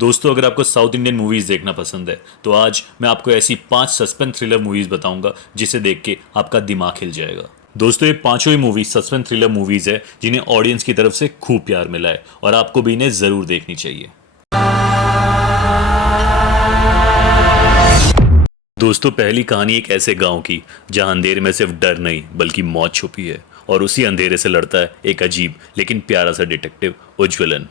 दोस्तों, अगर आपको साउथ इंडियन मूवीज़ देखना पसंद है तो आज मैं आपको ऐसी 5 सस्पेंस थ्रिलर मूवीज़ बताऊंगा जिसे देख के आपका दिमाग हिल जाएगा। दोस्तों, ये पांचों ही मूवीज सस्पेंस थ्रिलर मूवीज़ है जिन्हें ऑडियंस की तरफ से खूब प्यार मिला है और आपको भी इन्हें ज़रूर देखनी चाहिए। दोस्तों, पहली कहानी एक ऐसे गांव की जहां अंधेरे में सिर्फ डर नहीं बल्कि मौत छुपी है और उसी अंधेरे से लड़ता है एक अजीब लेकिन प्यारा सा डिटेक्टिव उज्ज्वलन।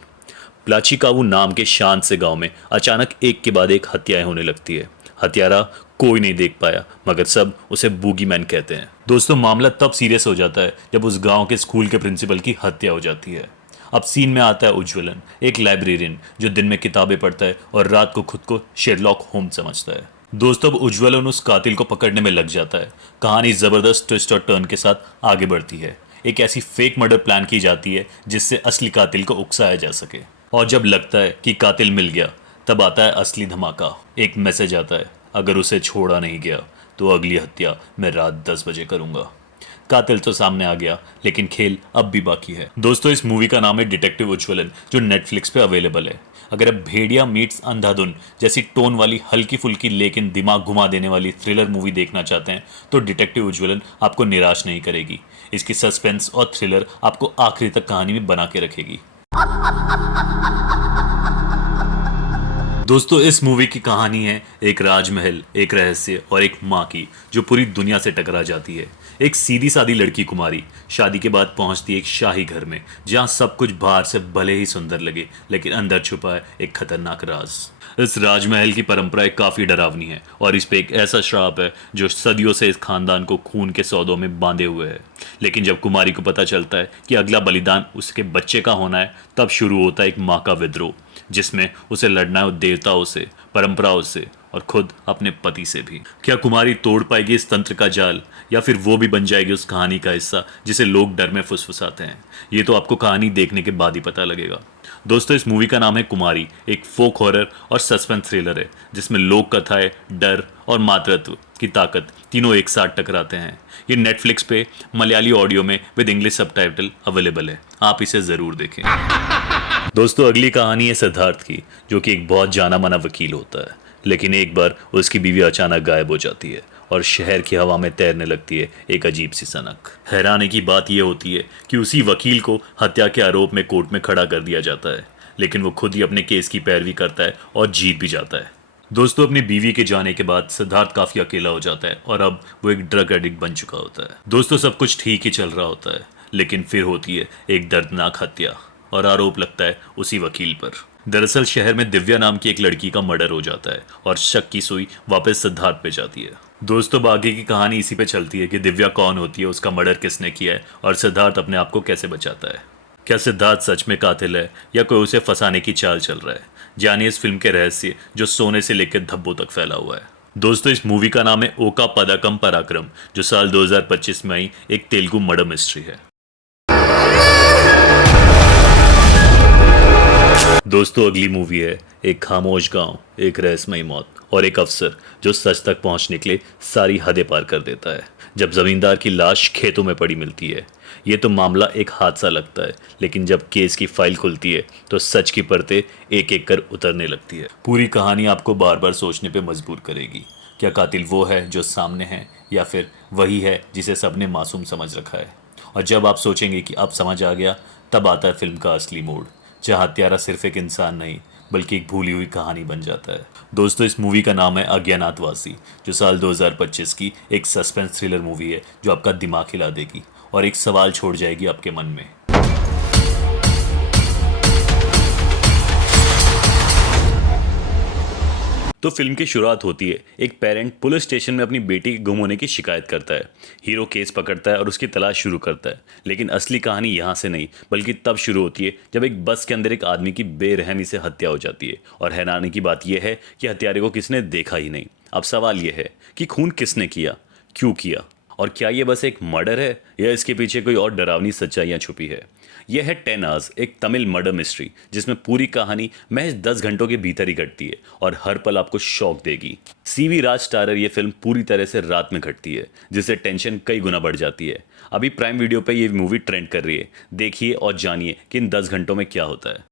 प्लाचिकावू नाम के शांत से गांव में अचानक एक के बाद एक हत्याएं होने लगती है। हत्यारा कोई नहीं देख पाया मगर सब उसे बूगीमैन कहते हैं। दोस्तों, मामला तब सीरियस हो जाता है जब उस गांव के स्कूल के प्रिंसिपल की हत्या हो जाती है। अब सीन में आता है उज्ज्वलन, एक लाइब्रेरियन जो दिन में किताबें पढ़ता है और रात को खुद को शेरलॉक होम्स समझता है। दोस्तों, अब उज्ज्वलन उस कातिल को पकड़ने में लग जाता है। कहानी जबरदस्त ट्विस्ट और टर्न के साथ आगे बढ़ती है। एक ऐसी फेक मर्डर प्लान की जाती है जिससे असली कातिल को उकसाया जा सके और जब लगता है कि कातिल मिल गया तब आता है असली धमाका। एक मैसेज आता है, अगर उसे छोड़ा नहीं गया तो अगली हत्या मैं रात 10 बजे करूंगा। कातिल तो सामने आ गया लेकिन खेल अब भी बाकी है। दोस्तों, इस मूवी का नाम है डिटेक्टिव उज्ज्वलन जो नेटफ्लिक्स पे अवेलेबल है। अगर आप भेड़िया मीट्स अंधाधुन जैसी टोन वाली हल्की फुल्की लेकिन दिमाग घुमा देने वाली थ्रिलर मूवी देखना चाहते हैं तो डिटेक्टिव उज्ज्वलन आपको निराश नहीं करेगी। इसकी सस्पेंस और थ्रिलर आपको आखिरी तक कहानी में बना के रखेगी। दोस्तों, इस मूवी की कहानी है एक राजमहल, एक रहस्य और एक माँ की जो पूरी दुनिया से टकरा जाती है। एक सीधी सादी लड़की कुमारी शादी के बाद पहुंचती है एक शाही घर में जहां सब कुछ बाहर से भले ही सुंदर लगे लेकिन अंदर छुपा है एक खतरनाक राज। इस राजमहल की परंपरा काफी डरावनी है और इस पे एक ऐसा श्राप है जो सदियों से इस खानदान को खून के सौदों में बांधे हुए है। लेकिन जब कुमारी को पता चलता है कि अगला बलिदान उसके बच्चे का होना है तब शुरू होता है एक माँ का विद्रोह जिसमें उसे लड़ना है देवताओं से, परंपराओं से और खुद अपने पति से भी। क्या कुमारी तोड़ पाएगी इस तंत्र का जाल या फिर वो भी बन जाएगी उस कहानी का हिस्सा जिसे लोग डर में फुसफुसाते हैं? ये तो आपको कहानी देखने के बाद ही पता लगेगा। दोस्तों, इस मूवी का नाम है कुमारी, एक फोक हॉरर और सस्पेंस थ्रिलर है जिसमें लोक कथाएं, डर और मातृत्व की ताकत तीनों एक साथ टकराते हैं। ये नेटफ्लिक्स पे मलयाली ऑडियो में विद इंग्लिश सबटाइटल अवेलेबल है, आप इसे जरूर देखें। दोस्तों, अगली कहानी है सिद्धार्थ की जो कि एक बहुत जाना माना वकील होता है लेकिन एक बार उसकी बीवी अचानक गायब हो जाती है और शहर की हवा में तैरने लगती है एक अजीब सी सनक। हैरानी की बात यह होती है कि उसी वकील को हत्या के आरोप में कोर्ट में खड़ा कर दिया जाता है लेकिन वो खुद ही अपने केस की पैरवी करता है और जीत भी जाता है। दोस्तों, अपनी बीवी के जाने के बाद सिद्धार्थ काफी अकेला हो जाता है और अब वो एक ड्रग एडिक्ट बन चुका होता है। दोस्तों, सब कुछ ठीक ही चल रहा होता है लेकिन फिर होती है एक दर्दनाक हत्या और आरोप लगता है उसी वकील पर। दरअसल शहर में दिव्या नाम की एक लड़की का मर्डर हो जाता है और शक की सुई वापस सिद्धार्थ पे जाती है। दोस्तों, आगे की कहानी इसी पे चलती है कि दिव्या कौन होती है, उसका मर्डर किसने किया है और सिद्धार्थ अपने आप को कैसे बचाता है। क्या सिद्धार्थ सच में कातिल है या कोई उसे फंसाने की चाल चल रहा है? जानिए इस फिल्म के रहस्य जो सोने से लेकर धब्बों तक फैला हुआ है। दोस्तों, इस मूवी का नाम है ओका पदाकम पराक्रम जो साल 2025 में आई एक तेलुगु मर्डर मिस्ट्री है। दोस्तों, अगली मूवी है एक खामोश गांव, एक रहस्यमयी मौत और एक अफसर जो सच तक पहुंचने के लिए सारी हदें पार कर देता है। जब जमींदार की लाश खेतों में पड़ी मिलती है ये तो मामला एक हादसा लगता है लेकिन जब केस की फाइल खुलती है तो सच की परतें एक एक कर उतरने लगती है। पूरी कहानी आपको बार बार सोचने पे मजबूर करेगी, क्या कातिल वो है जो सामने है या फिर वही है जिसे सबने मासूम समझ रखा है? और जब आप सोचेंगे कि अब समझ आ गया तब आता है फिल्म का असली मोड़ जहाँ हत्यारा सिर्फ एक इंसान नहीं बल्कि एक भूली हुई कहानी बन जाता है। दोस्तों, इस मूवी का नाम है अज्ञातवासी जो साल 2025 की एक सस्पेंस थ्रिलर मूवी है जो आपका दिमाग हिला देगी और एक सवाल छोड़ जाएगी आपके मन में। तो फिल्म की शुरुआत होती है एक पेरेंट पुलिस स्टेशन में अपनी बेटी के गुम होने की शिकायत करता है। हीरो केस पकड़ता है और उसकी तलाश शुरू करता है लेकिन असली कहानी यहाँ से नहीं बल्कि तब शुरू होती है जब एक बस के अंदर एक आदमी की बेरहमी से हत्या हो जाती है। और हैरानी की बात यह है कि हत्यारे को किसने देखा ही नहीं। अब सवाल यह है कि खून किसने किया, क्यों किया और क्या ये बस एक मर्डर है या इसके पीछे कोई और डरावनी सच्चाइयाँ छुपी है? यह है 10 आवर्स, एक तमिल मर्डर मिस्ट्री जिसमें पूरी कहानी महज 10 घंटों के भीतर ही घटती है और हर पल आपको शॉक देगी। सीवी राज स्टारर ये फिल्म पूरी तरह से रात में घटती है, जिससे टेंशन कई गुना बढ़ जाती है। अभी प्राइम वीडियो पे ये मूवी ट्रेंड कर रही है। देखिए और जानिए कि इन 10 घंटों में क्या होता है।